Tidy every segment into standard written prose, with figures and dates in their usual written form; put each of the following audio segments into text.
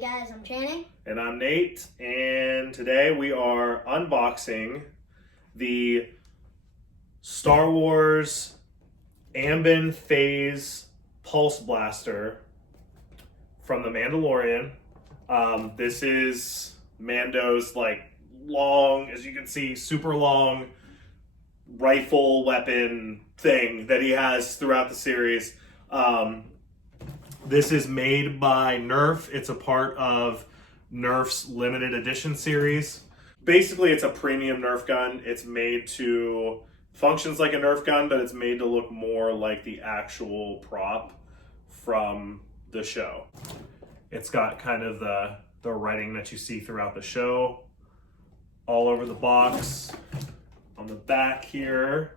guys, I'm Channing. And I'm Nate, and today we are unboxing the Star Wars Amban Phase Pulse Blaster from the Mandalorian. This is Mando's long, as you can see, super long rifle weapon thing that he has throughout the series. This is made by Nerf. It's a part of Nerf's limited edition series. Basically, it's a premium Nerf gun. It's made to functions like a Nerf gun, but it's made to look more like the actual prop from the show. It's got kind of the writing that you see throughout the show all over the box. On the back here,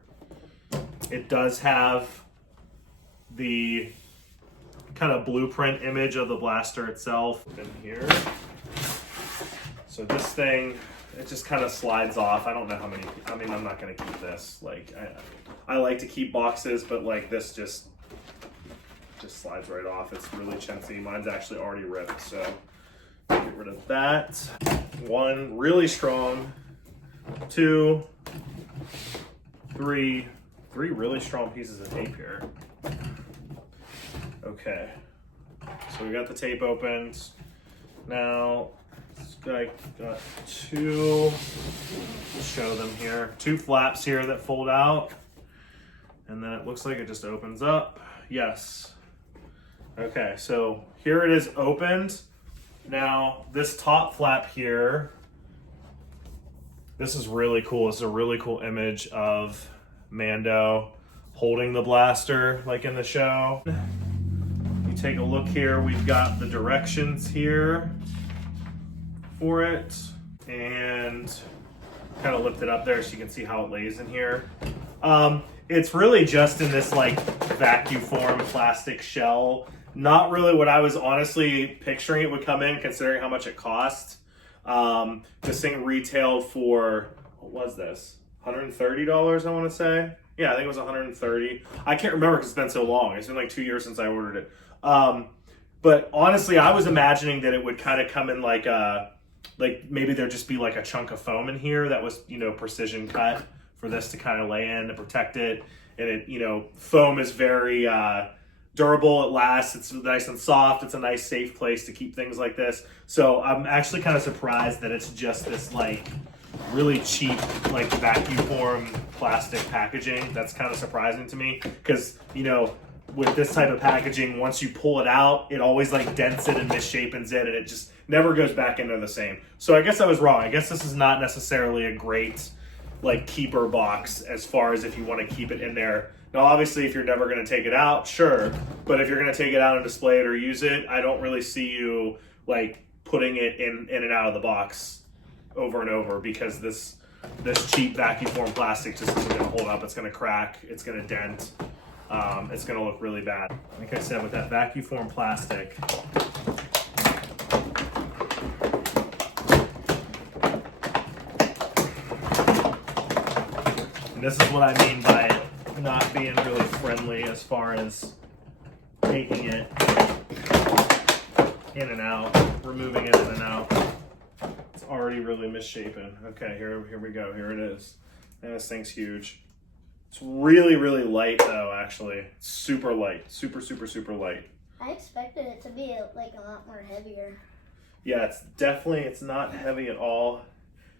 it does have the kind of blueprint image of the blaster itself in here. So this thing, it just kind of slides off. I don't know how many, I'm not going to keep this. I like to keep boxes, but this just slides right off. It's really chintzy. Mine's actually already ripped, so get rid of that. One, really strong. Two, three really strong pieces of tape here. Okay, so we got the tape opened. Now, this guy got two, we'll show them here, two flaps here that fold out. And then it looks like it just opens up. Yes. Okay, so here it is opened. Now, this top flap here, this is really cool. This is a really cool image of Mando holding the blaster like in the show. Take a look here. We've got the directions here for it, and kind of lift it up there so you can see how it lays in here. It's really just in this vacuum form plastic shell. Not really what I was honestly picturing it would come in, considering how much it cost. This thing retailed for, what was this? $130, I want to say. Yeah, I think it was $130. I can't remember because it's been so long. It's been 2 years since I ordered it. But honestly, I was imagining that it would kind of come in maybe there'd just be a chunk of foam in here that was, precision cut for this to kind of lay in to protect it. And it, foam is very durable. It lasts. It's nice and soft. It's a nice, safe place to keep things like this. So I'm actually kind of surprised that it's just this really cheap vacuum form plastic packaging. That's kind of surprising to me because, with this type of packaging, once you pull it out, it always dents it and misshapens it, and it just never goes back into the same. So I guess I was wrong. I guess this is not necessarily a great keeper box as far as if you want to keep it in there. Now, obviously, if you're never going to take it out, sure. But if you're going to take it out and display it or use it, I don't really see you putting it in and out of the box over and over, because this cheap vacuum form plastic just isn't going to hold up. It's going to crack. It's going to dent. It's going to look really bad. Like I said, with that vacuum form plastic, and this is what I mean by it not being really friendly as far as taking it in and out, removing it in and out. It's already really misshapen. Okay, here we go. Here it is. And this thing's huge. It's really, really light though, actually. Super light. Super, super, super light. I expected it to be a lot more heavier. Yeah, it's not heavy at all.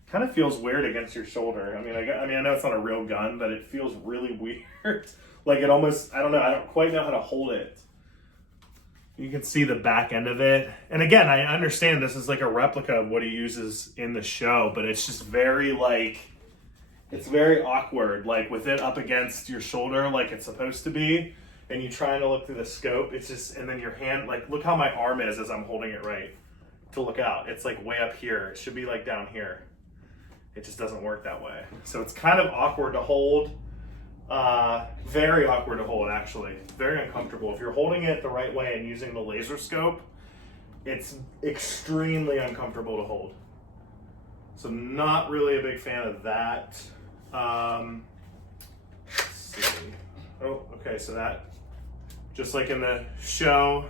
Kind of feels weird against your shoulder. I know it's not a real gun, but it feels really weird. It almost, I don't know, I don't quite know how to hold it. You can see the back end of it. And again, I understand this is a replica of what he uses in the show, but it's just very it's very awkward, with it up against your shoulder like it's supposed to be, and you trying to look through the scope. It's just, and then your hand, look how my arm is as I'm holding it right to look out. It's way up here. It should be down here. It just doesn't work that way. So it's kind of awkward to hold. Very awkward to hold, actually. Very uncomfortable. If you're holding it the right way and using the laser scope, it's extremely uncomfortable to hold. So not really a big fan of that. Let's see. Oh, okay, so that, just like in the show,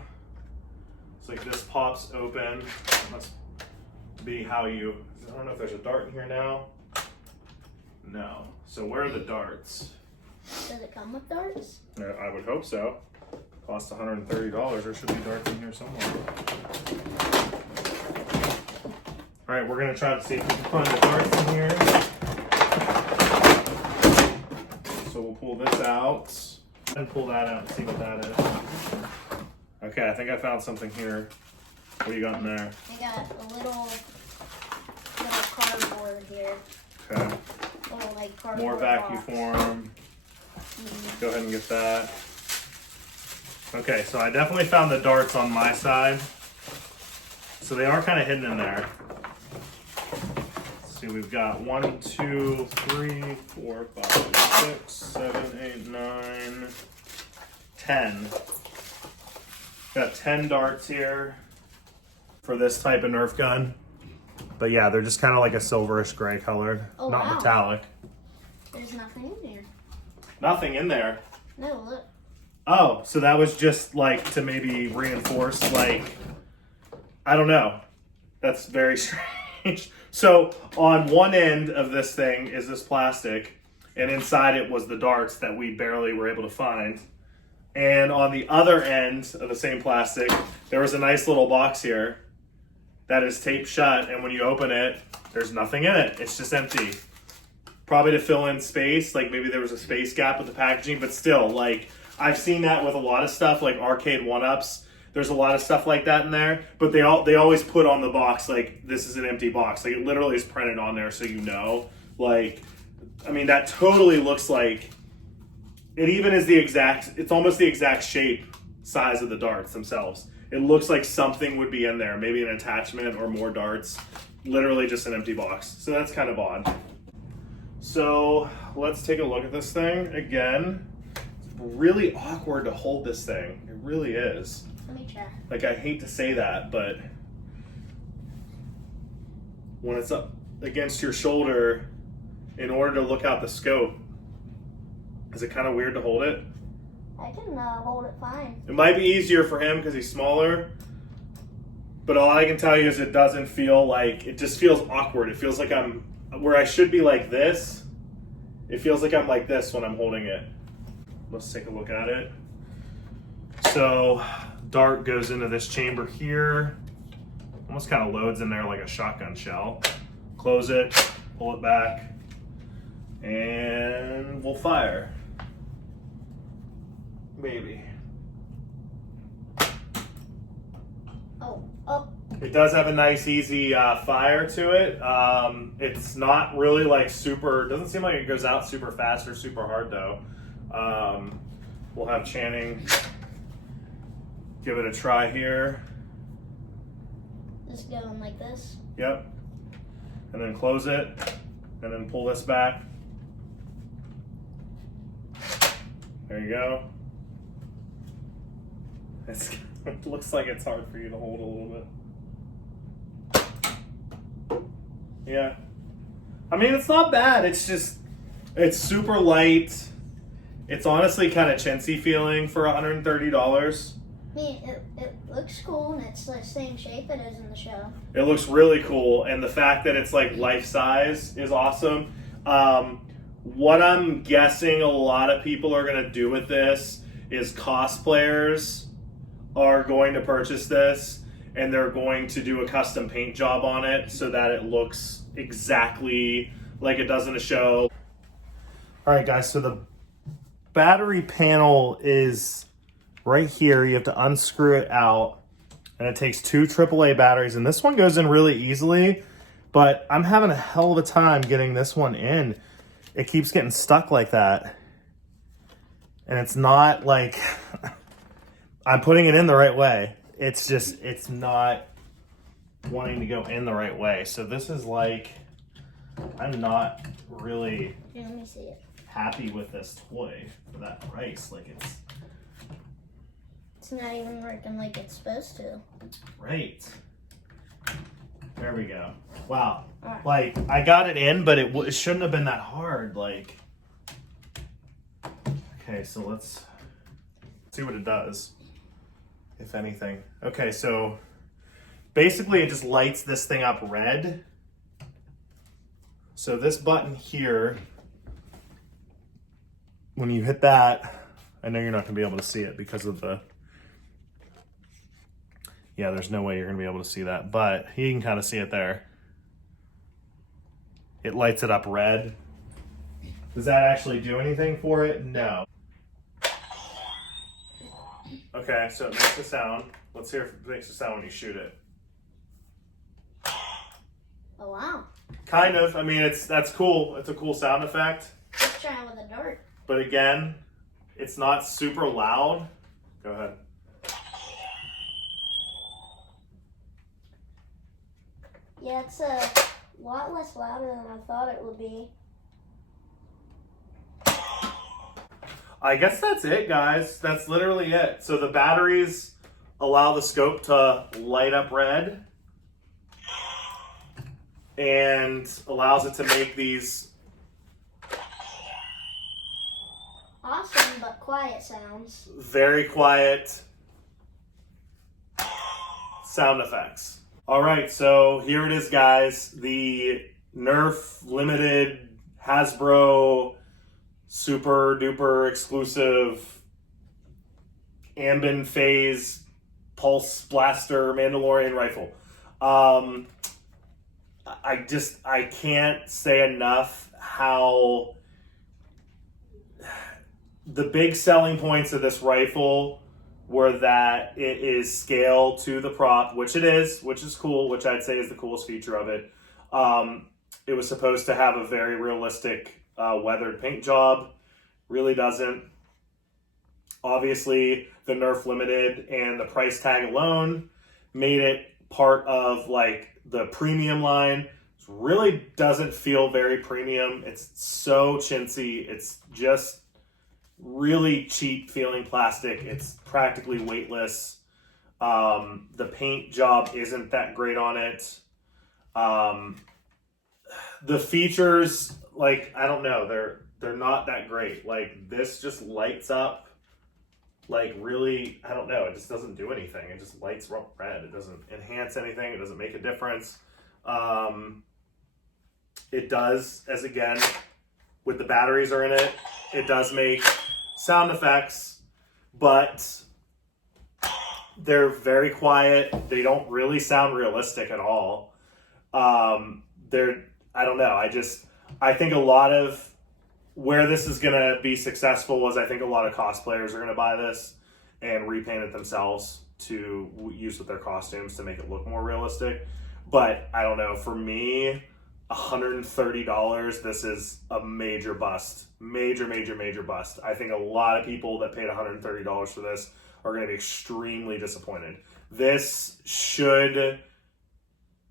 It's like this pops open. It must be how you, I don't know if there's a dart in here now. No. So where are the darts? Does it come with darts? I would hope so. Cost $130. There should be darts in here somewhere. All right, we're gonna try to see if we can find the darts in here. So we'll pull this out and pull that out and see what that is. Okay, I think I found something here. What do you got in there? I got a little cardboard here. Okay. Little like cardboard More vacuum box. form. Go ahead and get that. Okay, so I definitely found the darts on my side. So they are kind of hidden in there. Let's see, we've got 1, 2, 3, 4, 5, 6, 7, 8, 9, 10. Got 10 darts here for this type of Nerf gun. But yeah, they're just kind of like a silverish gray color, Oh, not wow. metallic. There's nothing in here. Nothing in there. No, look. Oh, so that was just like to maybe reinforce, like, I don't know. That's very strange. So on one end of this thing is this plastic, and inside it was the darts that we barely were able to find. And on the other end of the same plastic, there was a nice little box here that is taped shut, and when you open it, there's nothing in it. It's just empty. Probably to fill in space, like maybe there was a space gap with the packaging, but still, like, I've seen that with a lot of stuff, like arcade 1-ups. There's a lot of stuff like that in there, but they always put on the box, like, this is an empty box. Like, it literally is printed on there so you know. Like, I mean, that totally looks like, it even is it's almost the exact shape, size of the darts themselves. It looks like something would be in there, maybe an attachment or more darts. Literally just an empty box. So that's kind of odd. So let's take a look at this thing again. It's really awkward to hold this thing. It really is. Let me try. Like, I hate to say that, but when it's up against your shoulder, in order to look out the scope, is it kind of weird to hold it? I can hold it fine. It might be easier for him because he's smaller, but all I can tell you is it doesn't feel like, it just feels awkward. It feels like I'm, where I should be like this, it feels like I'm like this when I'm holding it. Let's take a look at it. So, dart goes into this chamber here. Almost kind of loads in there like a shotgun shell. Close it, pull it back, and we'll fire. Maybe. Oh. It does have a nice, easy fire to it. It's not really like super, doesn't seem like it goes out super fast or super hard though. We'll have Channing give it a try here. Just going like this. Yep. And then close it, and then pull this back. There you go. It looks like it's hard for you to hold a little bit. Yeah. I mean, it's not bad. It's just, it's super light. It's honestly kind of chintzy feeling for $130. I mean, it looks cool and it's the same shape it is in the show. It looks really cool, and the fact that it's like life size is awesome. What I'm guessing a lot of people are gonna do with this is cosplayers are going to purchase this and they're going to do a custom paint job on it so that it looks exactly like it does in a show. All right, guys, so the battery panel is right here. You have to unscrew it out, and it takes 2 AAA batteries, and this one goes in really easily, but I'm having a hell of a time getting this one in. It keeps getting stuck like that, and it's not like I'm putting it in the right way. It's just, it's not wanting to go in the right way. So this is like, I'm not really Here, let me see it. happy with this toy for that price. Like, It's not even working like it's supposed to. Right. There we go. Wow. Alright. Like, I got it in, but it shouldn't have been that hard. Like, okay, so let's see what it does. if anything. Okay, so basically it just lights this thing up red. So this button here, when you hit that, I know you're not going to be able to see it because of the... Yeah, there's no way you're going to be able to see that, but you can kind of see it there. It lights it up red. Does that actually do anything for it? No. Okay, so it makes a sound. Let's hear if it makes a sound when you shoot it. Oh wow. Kind of. I mean, that's cool. It's a cool sound effect. Let's try it with a dart. But again, it's not super loud. Go ahead. Yeah, it's a lot less louder than I thought it would be. I guess that's it, guys. That's literally it. So the batteries allow the scope to light up red and allows it to make these awesome but quiet sounds. very quiet sound effects. All right, so here it is, guys. The Nerf limited Hasbro super duper exclusive Amban phase pulse blaster Mandalorian rifle. I can't say enough how the big selling points of this rifle were that it is scale to the prop, which it is, which is cool, which I'd say is the coolest feature of it. It was supposed to have a very realistic weathered paint job. Really doesn't. Obviously, the Nerf Limited and the price tag alone made it part of like the premium line. It really doesn't feel very premium. It's so chintzy. It's just really cheap feeling plastic. It's practically weightless. The paint job isn't that great on it. The features, like, I don't know, they're not that great. Like, this just lights up, like, really, I don't know, it just doesn't do anything. It just lights up red. It doesn't enhance anything. It doesn't make a difference. It does, as again, with the batteries are in it, it does make sound effects, but they're very quiet. They don't really sound realistic at all. I don't know. I think a lot of where this is going to be successful is I think a lot of cosplayers are going to buy this and repaint it themselves to use with their costumes to make it look more realistic. But I don't know. For me, $130, this is a major bust. Major bust. I think a lot of people that paid $130 for this are going to be extremely disappointed. This should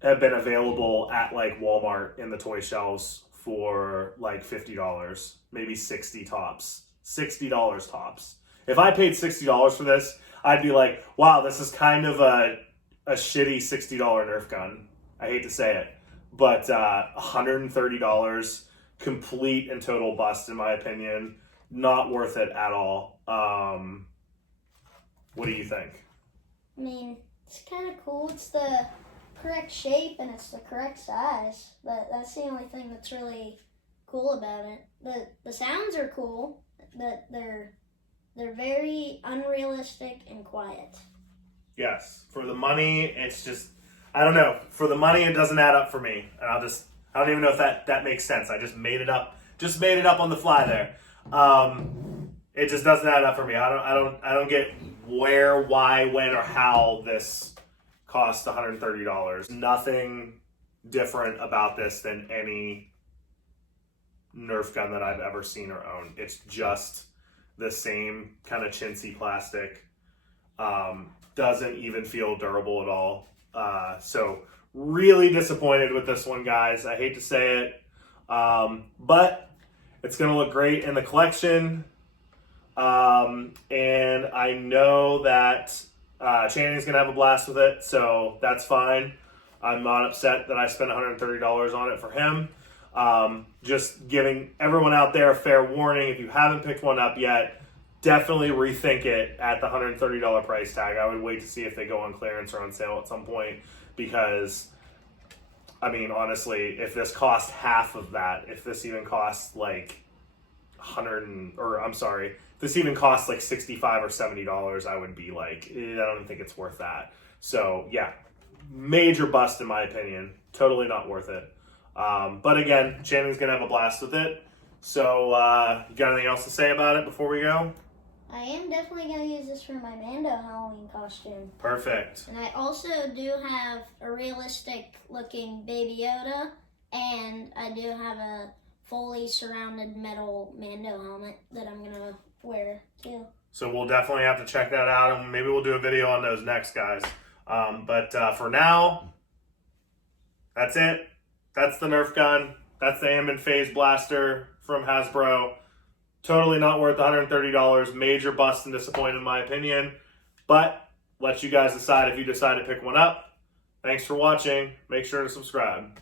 have been available at like Walmart in the toy shelves for like $50, maybe $60 tops. $60 tops. If I paid $60 for this, I'd be like, wow, this is kind of a shitty $60 Nerf gun. I hate to say it. But $130, complete and total bust in my opinion. Not worth it at all. What do you think? I mean, it's kind of cool. It's the correct shape and it's the correct size. But that's the only thing that's really cool about it. The sounds are cool, but they're very unrealistic and quiet. Yes, for the money, it's just, I don't know. For the money, it doesn't add up for me. And I don't even know if that makes sense. I just made it up. Just made it up on the fly there. It just doesn't add up for me. I don't get where, why, when, or how this cost $130. Nothing different about this than any Nerf gun that I've ever seen or owned. It's just the same kind of chintzy plastic. Doesn't even feel durable at all. So really disappointed with this one, guys. I hate to say it, but it's going to look great in the collection. And I know that Channing's going to have a blast with it, so that's fine. I'm not upset that I spent $130 on it for him. Just giving everyone out there a fair warning, if you haven't picked one up yet, definitely rethink it at the $130 price tag. I would wait to see if they go on clearance or on sale at some point, because I mean, honestly, if this costs half of that, if this even costs like if this even costs like $65 or $70, I would be like, I don't think it's worth that. So yeah, major bust in my opinion. Totally not worth it. But again, Shannon's gonna have a blast with it. So you got anything else to say about it before we go? I am definitely going to use this for my Mando Halloween costume. Perfect. And I also do have a realistic looking Baby Yoda, and I do have a fully surrounded metal Mando helmet that I'm going to wear too. So we'll definitely have to check that out, and maybe we'll do a video on those next, guys. But for now, that's it. That's the Nerf gun. That's the Amban Phase Blaster from Hasbro. Totally not worth $130. Major bust and disappointment in my opinion. But let you guys decide if you decide to pick one up. Thanks for watching. Make sure to subscribe.